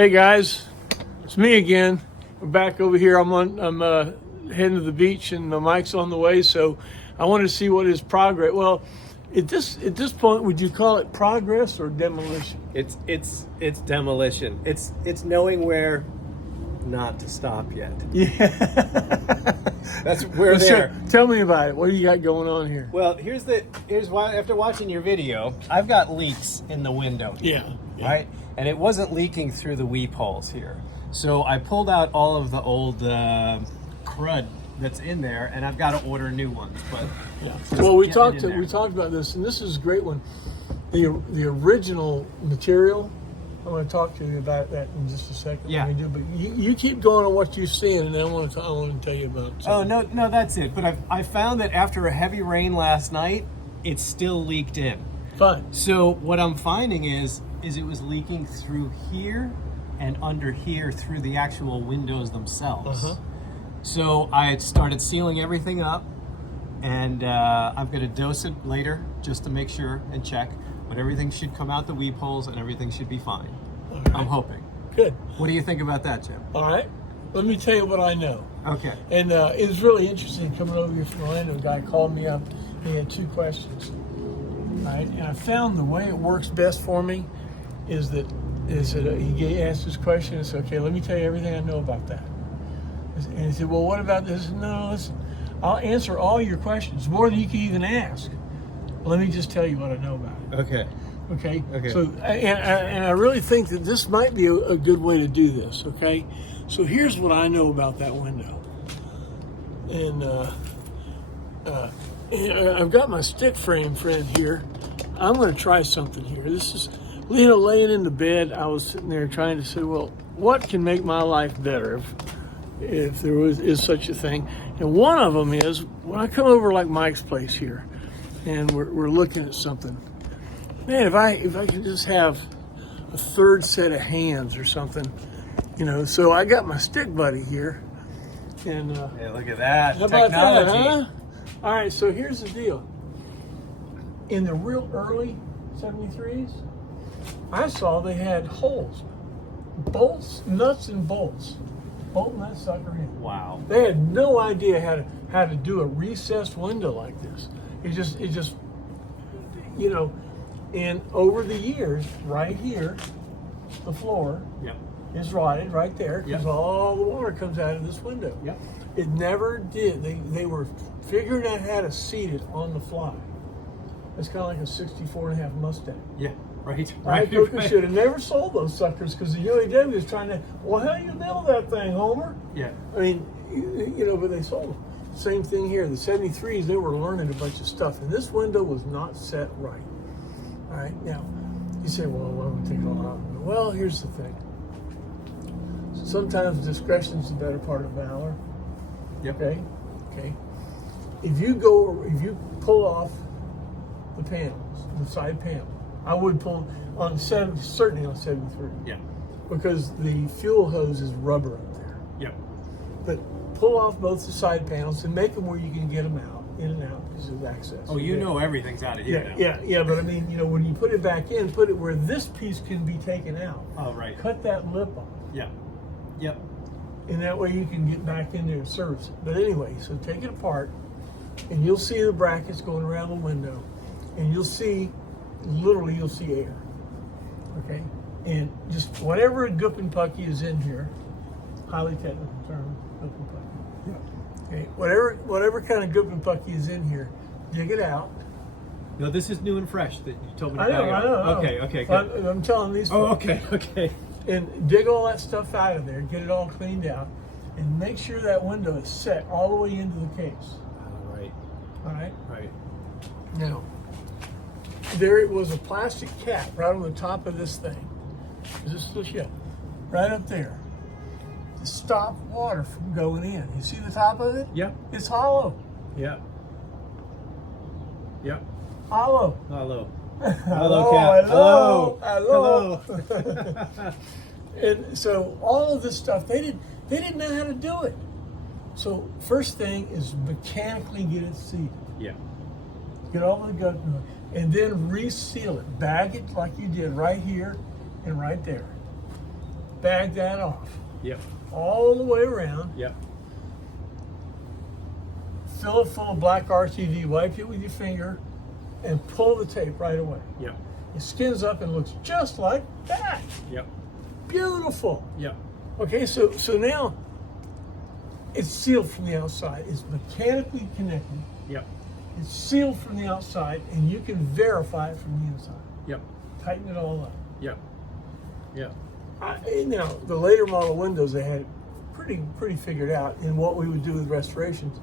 Hey guys, it's me again. We're back over here. I'm heading to the beach, and the mic's on the way. So I wanted to see what is progress. Well, at this point, would you call it progress or demolition? It's demolition. It's knowing where not to stop yet. Yeah. That's where there. Tell me about it. What do you got going on here? Well, here's why. After watching your video, I've got leaks in the window. Yeah. Right, and it wasn't leaking through the weep holes here. So I pulled out all of the old crud that's in there, and I've got to order new ones. But yeah. Well, we talked about this, and this is a great one. The original material. I'm going to talk to you about that in just a second. Yeah. When we do, but you keep going on what you're seeing, and then I want to tell you about something. Oh no, that's it. But I found that after a heavy rain last night, it still leaked in. Fine. So what I'm finding is it was leaking through here and under here through the actual windows themselves. Uh-huh. So I started sealing everything up, and I'm going to dose it later just to make sure and check. But everything should come out the weep holes, and everything should be fine. Right. I'm hoping. Good. What do you think about that, Jim? All right. Let me tell you what I know. Okay. And it was really interesting coming over here from Orlando. A guy called me up, and he had two questions. All right. And I found the way it works best for me is that he asked this question and said, okay, let me tell you everything I know about that. And he said, well, what about this? No, listen, I'll answer all your questions, more than you can even ask. Let me just tell you what I know about it. Okay. Okay. Okay. So, and I really think that this might be a good way to do this. Okay. So here's what I know about that window. And I've got my stick frame friend here. I'm going to try something here. This is, laying in the bed. I was sitting there trying to say, well, what can make my life better if there is such a thing? And one of them is when I come over like Mike's place here, and we're looking at something. Man, if I could just have a third set of hands or something, So I got my stick buddy here, and Hey, look at that how about technology. that, huh? All right, so here's the deal. In the real early 73s, I saw they had holes, bolts, nuts, and bolts, bolting that sucker in. Wow. They had no idea how to do a recessed window like this. It just, and over the years, right here, the floor Yep. is rotted right there because Yep. all the water comes out of this window. Yep. It never did. They were figuring out how to seat it on the fly. It's kind of like a 64.5 Mustang. Yeah. Right. Coca should have never sold those suckers because the UAW was trying to, well, how do you build that thing, Homer? Yeah. I mean, but they sold them. Same thing here. The 73s, they were learning a bunch of stuff, and this window was not set right. All right. Now, you say, well, why don't we take it all out? Well, here's the thing. Sometimes discretion is the better part of valor. Yep. Okay. If you pull off the panels, the side panel, I would pull on certainly on 73. Yeah. Because the fuel hose is rubber up there. Yep. But pull off both the side panels and make them where you can get them out, in and out, because there's access. Oh, everything's out of here now. Yeah. But I mean, when you put it back in, put it where this piece can be taken out. Oh, right. Cut that lip off. Yeah. Yep. And that way you can get back in there and service it. But anyway, so take it apart, and you'll see the brackets going around the window, and you'll see air. Okay? And just whatever goop and pucky is in here, highly technical term, goop and pucky. Yeah. Okay, whatever kind of goop and pucky is in here, dig it out. No, this is new and fresh that you told me to I know. Okay, good. I'm telling these Oh, folks. okay. And dig all that stuff out of there, get it all cleaned out, and make sure that window is set all the way into the case. Right. All right? Right. Now, there was a plastic cap right on the top of this thing. Is this the ship? Right up there. To stop water from going in. You see the top of it? Yep. It's hollow. Yep. Yep. Hollow. Hello. Hello, Cat. Hello. And so all of this stuff, they didn't know how to do it. So first thing is mechanically get it seated. Yeah. Get all the gut, and then reseal it. Bag it like you did right here and right there. bag that off. Yep. All the way around. Yep. Fill it full of black RTV, wipe it with your finger, and pull the tape right away. Yep. It skins up and looks just like that. Yep. Beautiful. Yep. Okay, so now it's sealed from the outside. It's mechanically connected. Yep. It's sealed from the outside, and you can verify it from the inside. Yep. Tighten it all up. Yep. Yep. Now, the later model windows, they had it pretty figured out in what we would do with restorations.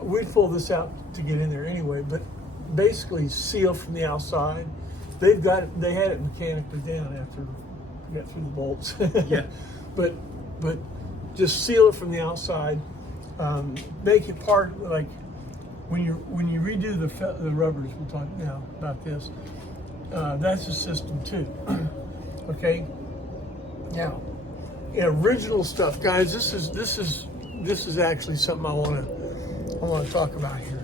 We'd pull this out to get in there anyway, but basically seal from the outside. They had it mechanically down after we got through the bolts. Yeah. But just seal it from the outside. Make it part, like when you redo the rubbers. We'll talk now about this. That's a system too. Okay. Now, original stuff, guys. This is actually something I want to talk about here.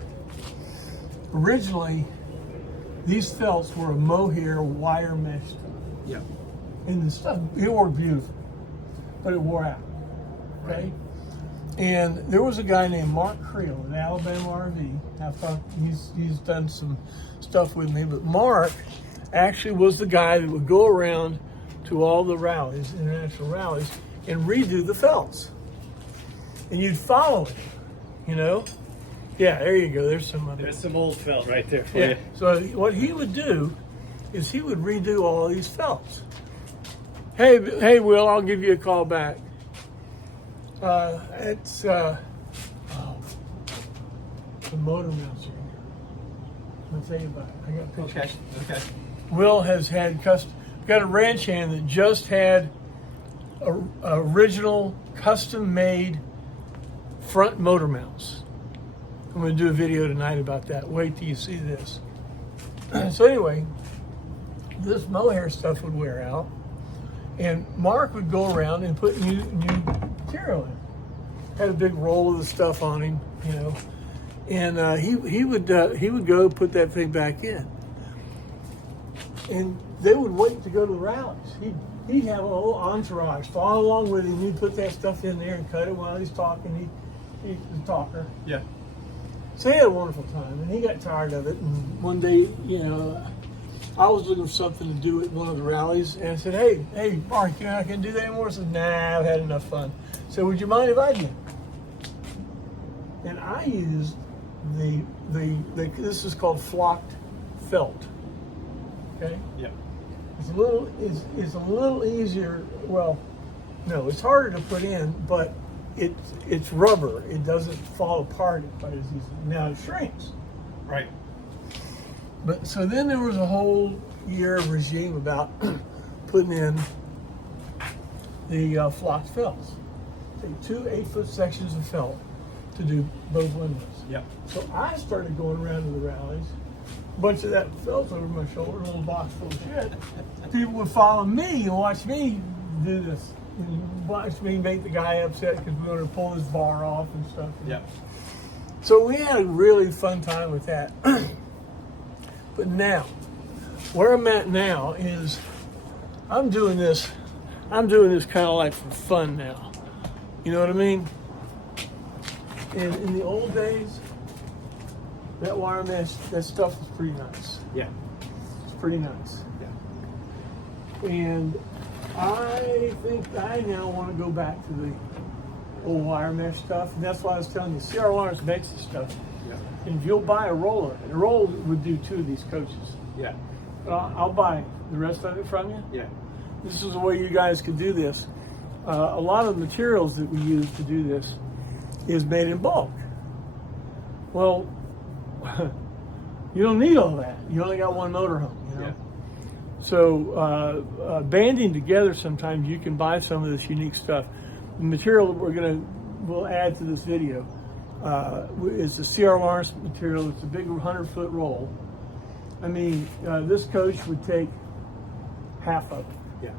Originally, these felts were a mohair wire mesh stuff. Yep. And the stuff, it worked beautiful, but it wore out. Okay. And there was a guy named Mark Creel at Alabama RV. I thought he's done some stuff with me, but Mark actually was the guy that would go around to all the rallies, international rallies, and redo the felts. And you'd follow it, you know? Yeah, there you go. There's some old felt right there for you. So what he would do is he would redo all of these felts. Hey, Will, I'll give you a call back. It's the motor mounts are here. I'll tell you about it. I got pictures. Okay. Will has had got a ranch hand that just had a original custom-made front motor mounts. I'm going to do a video tonight about that. Wait till you see this. So anyway, this mohair stuff would wear out, and Mark would go around and put new material in. Had a big roll of the stuff on him, you know, and he would go put that thing back in, and they would wait to go to the rallies. He'd have a whole entourage follow along with him. He'd put that stuff in there and cut it while he's talking. He's a talker. Yeah. So he had a wonderful time, and he got tired of it. And one day, you know, I was looking for something to do at one of the rallies, and I said, "Hey, Mark, you're not going to do that anymore?" He said, "Nah, I've had enough fun." So, would you mind if I did? And I used the this is called flocked felt. Okay. Yeah. It's a little easier. Well, no, it's harder to put in, but it's rubber. It doesn't fall apart quite as easily. Now it shrinks. Right. But so then there was a whole year of regime about putting in the flocked felts. Take 2 8-foot sections of felt to do both windows. Yep. So I started going around to the rallies, a bunch of that felt over my shoulder, a little box full of shit. People would follow me and watch me do this. And watch me make the guy upset because we wanted to pull his bar off and stuff. Yep. So we had a really fun time with that. But now, where I'm at now is I'm doing this kind of like for fun now. You know what I mean? And in the old days, that wire mesh, that stuff was pretty nice. Yeah. It's pretty nice. Yeah. And I think I now want to go back to the old wire mesh stuff. And that's why I was telling you, CR Lawrence makes this stuff. Yeah. And if you'll buy a roller, and a roller would do 2 of these coaches. Yeah. I'll buy the rest of it from you. Yeah. This is the way you guys could do this. A lot of the materials that we use to do this is made in bulk. Well, you don't need all that. You only got one motorhome, you know? Yeah. So banding together, sometimes you can buy some of this unique stuff. The material that we'll add to this video is the CR Lawrence material. It's a big 100-foot roll. I mean, this coach would take half of it. Yeah.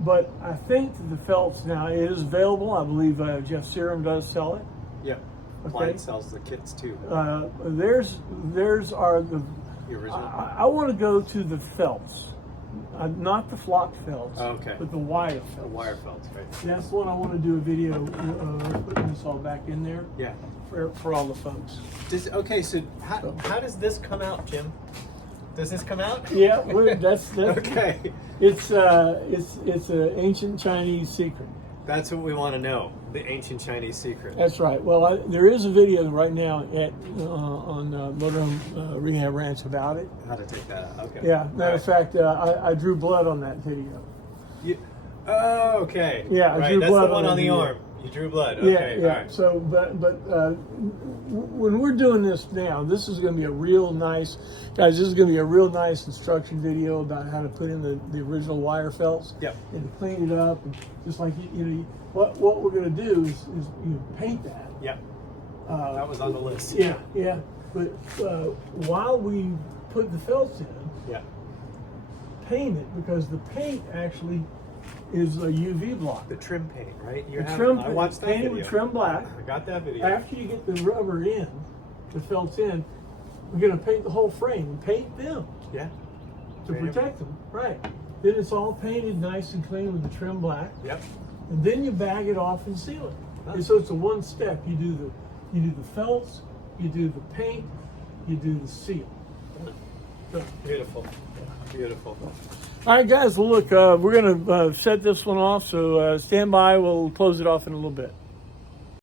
But I think the felts now, it is available. I believe Jeff Serum does sell it. Yeah. Okay. Client sells the kits too. There's are the The original. I want to go to the felts. not the flock felts, Okay. but the wire The felts. wire felts, right? That's the one I want to do a video putting this all back in there Yeah. for all the folks. Okay, so how does this come out, Jim? Does this come out? Yeah, that's Okay. It's an ancient Chinese secret. That's what we want to know. The ancient Chinese secret. That's right. Well, there is a video right now at on Motorhome Rehab Ranch about it. How to take that out? Okay. Yeah. Matter of fact, I drew blood on that video. Oh, okay. Yeah, I right. drew That's blood the one on on the the video. arm. You drew blood. Okay. Yeah. All right. So, but when we're doing this now, this is going to be a real nice, guys. This is going to be a real nice instruction video about how to put in the original wire felts. Yep. And to clean it up, and just like what we're going to do is paint that. Yep. That was on the list. Yeah. But while we put the felts in, Yeah. paint it, because the paint actually is a UV block. The trim paint, right? I watched that painted video. with trim black. I got that video. After you get the rubber in, the felts in, we're going to paint the whole frame and paint them Yeah. to Paint 'em. protect them. Right. Then it's all painted nice and clean with the trim black, Yep. and then you bag it off and seal it. Huh. And so it's a one step. You do the felts, you do the paint, you do the seal. So, Beautiful. Beautiful. all right, guys. Well, look, we're going to set this one off. So stand by. We'll close it off in a little bit.